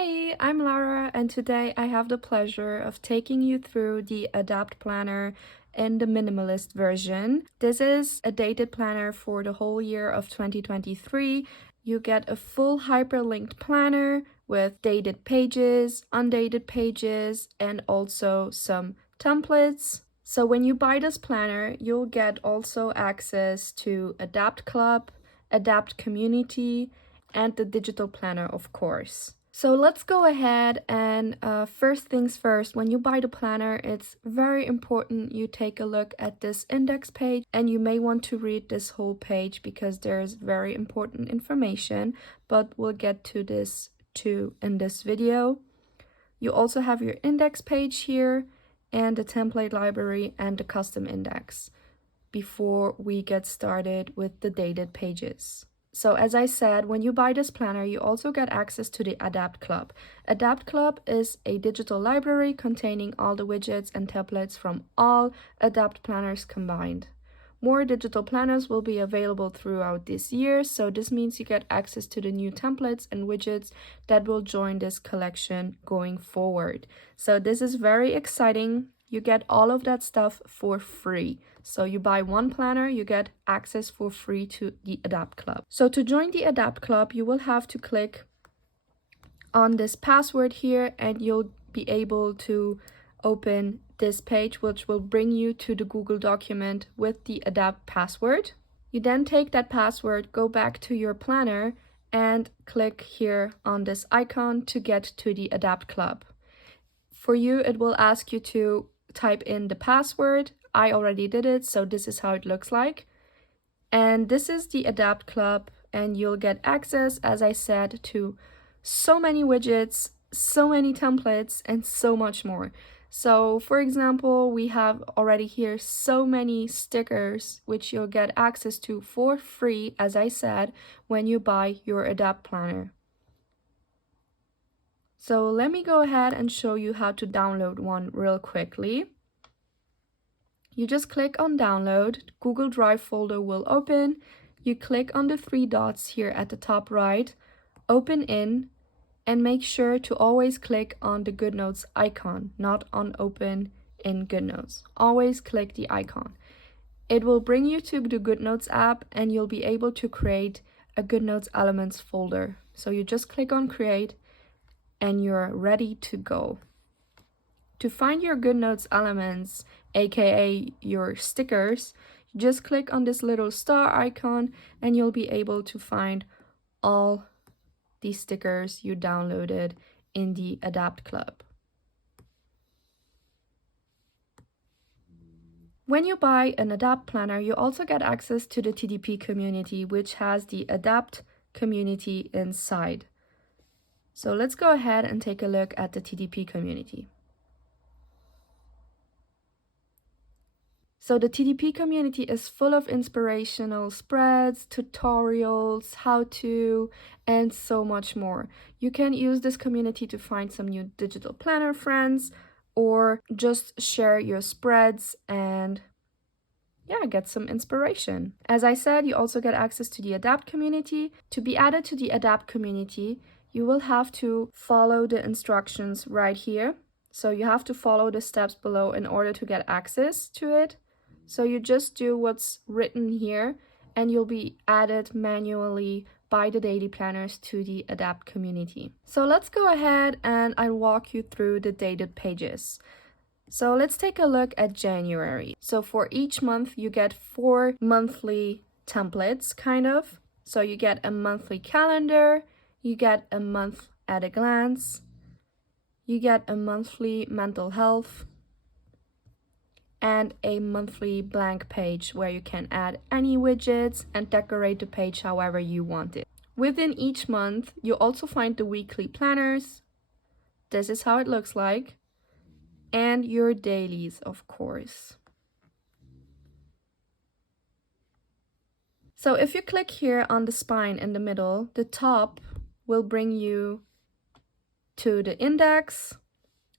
Hey, I'm Lara, and today I have the pleasure of taking you through the Adapt Planner in the minimalist version. This is a dated planner for the whole year of 2023. You get a full hyperlinked planner with dated pages, undated pages, and also some templates. So when you buy this planner, you'll get also access to Adapt Club, Adapt Community, and the digital planner, of course. So let's go ahead and first things first, when you buy the planner, it's very important you take a look at this index page, and you may want to read this whole page because there's very important information, but we'll get to this too in this video. You also have your index page here and the template library and the custom index before we get started with the dated pages. So as I said, when you buy this planner, you also get access to the Adapt Club. Adapt Club is a digital library containing all the widgets and templates from all Adapt planners combined. More digital planners will be available throughout this year, so this means you get access to the new templates and widgets that will join this collection going forward. So this is very exciting. You get all of that stuff for free. So you buy one planner, you get access for free to the Adapt Club. So to join the Adapt Club, you will have to click on this password here, and you'll be able to open this page, which will bring you to the Google document with the Adapt password. You then take that password, go back to your planner, and click here on this icon to get to the Adapt Club. For you, it will ask you to type in the password. I already did it, so this is how it looks like. And this is the Adapt Club, and you'll get access, as I said, to so many widgets, so many templates, and so much more. So for example, we have already here so many stickers, which you'll get access to for free, as I said, when you buy your Adapt planner. So let me go ahead and show you how to download one real quickly. You just click on download, Google Drive folder will open. You click on the three dots here at the top right, open in, and make sure to always click on the GoodNotes icon, not on open in GoodNotes. Always click the icon. It will bring you to the GoodNotes app, and you'll be able to create a GoodNotes Elements folder. So you just click on create, and you're ready to go. To find your GoodNotes elements, aka your stickers, just click on this little star icon, and you'll be able to find all these stickers you downloaded in the Adapt Club. When you buy an Adapt planner, you also get access to the TDP community, which has the Adapt community inside. So let's go ahead and take a look at the TDP community. So the TDP community is full of inspirational spreads, tutorials, how-to, and so much more. You can use this community to find some new digital planner friends, or just share your spreads and get some inspiration. As I said, you also get access to the Adapt community. To be added to the Adapt community, you will have to follow the instructions right here. So you have to follow the steps below in order to get access to it. So you just do what's written here, and you'll be added manually by the daily planners to the Adapt community. So let's go ahead and I'll walk you through the dated pages. So let's take a look at January. So for each month, you get 4 monthly templates, kind of. So you get a monthly calendar, you get a month at a glance, you get a monthly mental health, and a monthly blank page where you can add any widgets and decorate the page however you want it. Within each month, you also find the weekly planners. This is how it looks like. And your dailies, of course. So if you click here on the spine in the middle, the top will bring you to the index,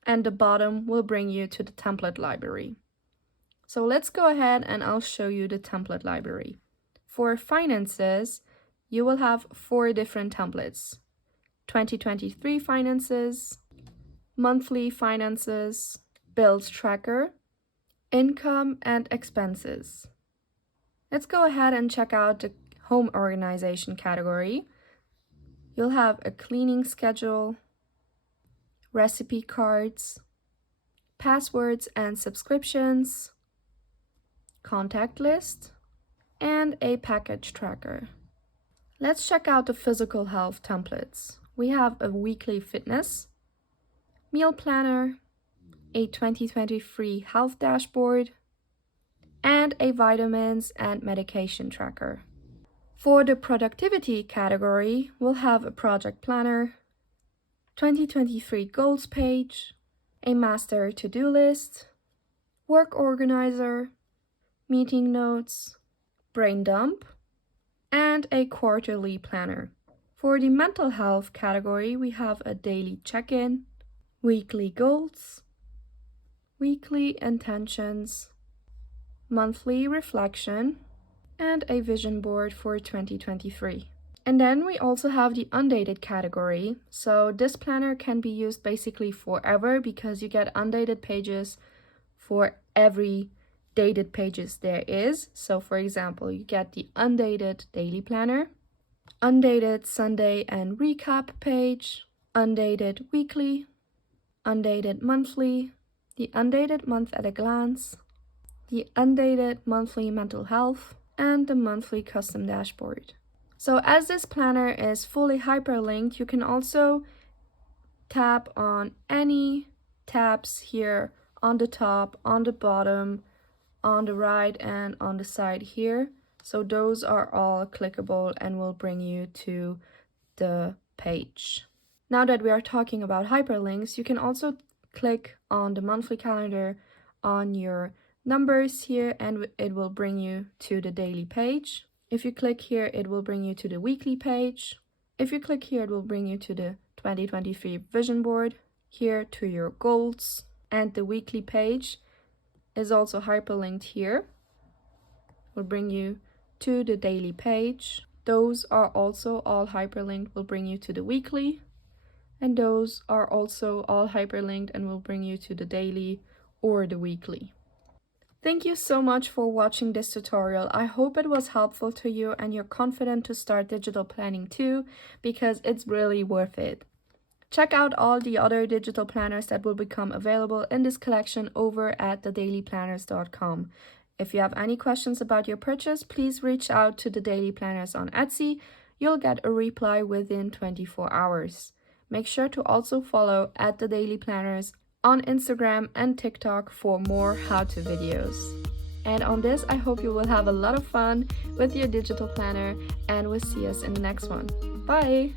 and the bottom will bring you to the template library. So let's go ahead and I'll show you the template library. For finances, you will have 4 different templates: 2023 finances, monthly finances, bills tracker, income and expenses. Let's go ahead and check out the home organization category. You'll have a cleaning schedule, recipe cards, passwords and subscriptions, contact list, and a package tracker. Let's check out the physical health templates. We have a weekly fitness, meal planner, a 2023 health dashboard, and a vitamins and medication tracker. For the productivity category, we'll have a project planner, 2023 goals page, a master to-do list, work organizer, meeting notes, brain dump, and a quarterly planner. For the mental health category, we have a daily check-in, weekly goals, weekly intentions, monthly reflection, and a vision board for 2023. And then we also have the undated category. So this planner can be used basically forever because you get undated pages for every dated pages there is. So for example, you get the undated daily planner, undated Sunday and recap page, undated weekly, undated monthly, the undated month at a glance, the undated monthly mental health, and the monthly custom dashboard. So as this planner is fully hyperlinked, you can also tap on any tabs here on the top, on the bottom, on the right, and on the side here. So those are all clickable and will bring you to the page. Now that we are talking about hyperlinks, you can also click on the monthly calendar on your numbers here and it will bring you to the daily page. If you click here, it will bring you to the weekly page. If you click here, it will bring you to the 2023 vision board, here to your goals, and the weekly page is also hyperlinked here. Will bring you to the daily page. Those are also all hyperlinked, will bring you to the weekly, and those are also all hyperlinked and will bring you to the daily or the weekly. Thank you so much for watching this tutorial. I hope it was helpful to you and you're confident to start digital planning too, because it's really worth it. Check out all the other digital planners that will become available in this collection over at thedailyplanners.com. If you have any questions about your purchase, please reach out to the Daily Planners on Etsy. You'll get a reply within 24 hours. Make sure to also follow at the Daily Planners on Instagram and TikTok for more how-to videos. And on this, I hope you will have a lot of fun with your digital planner and we'll see us in the next one. Bye!